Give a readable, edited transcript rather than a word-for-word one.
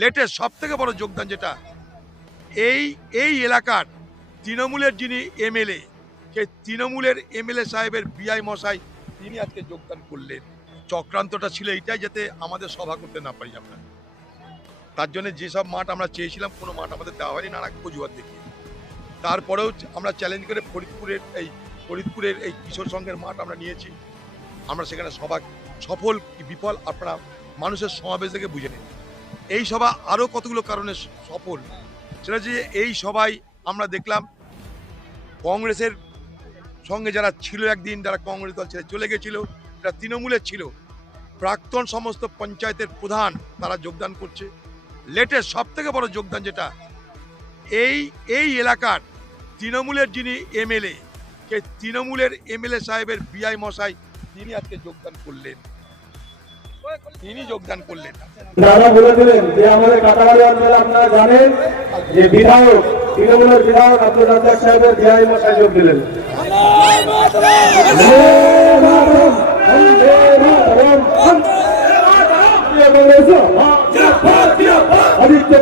Latest সব থেকে বড় যোগদান যেটা এই এই এলাকার তৃণমূলের যিনি এমএলএ, সেই তৃণমূলের এমএলএ সাহেবের বিআই মশাই তিনি আজকে যোগদান করলেন। চক্রান্তটা ছিল এইটাই যাতে আমাদের সভা করতে না পারি আমরা। তার জন্য যেসব মাঠ আমরা চেয়েছিলাম কোনো মাঠ আমাদের দেওয়া হয়নি নানা অজুহাত দেখিয়ে। তারপরেও আমরা চ্যালেঞ্জ করে ফরিদপুরের এই কিশোর সংঘের মাঠ আমরা নিয়েছি। আমরা সেখানে সভা সফল কি বিফল আপনারা মানুষের সমাবেশ থেকে বুঝে নিন। এই সভা আরও কতগুলো কারণে সফল, সেটা হচ্ছে যে এই সভায় আমরা দেখলাম কংগ্রেসের সঙ্গে যারা ছিল একদিন, যারা কংগ্রেস দল ছেড়ে চলে গেছিল, যারা তৃণমূলের ছিল, প্রাক্তন সমস্ত পঞ্চায়েতের প্রধান তারা যোগদান করছে। লেটেস্ট সব থেকে বড় যোগদান যেটা এই এলাকার তৃণমূলের যিনি এমএলএ, সেই তৃণমূলের এমএলএ সাহেবের বিআই মশাই তিনি আজকে যোগদান করলেন। দাদা বলেছিলেন যে আমাদের কাটাবাড়ি অঞ্চলে আপনারা জানেন যে বিধায়ক তৃণমূলের বিধায়ক আব্দুল রাজ্জাক সাহেবের বিআই মশাই যোগ দিলেন। আদিত্য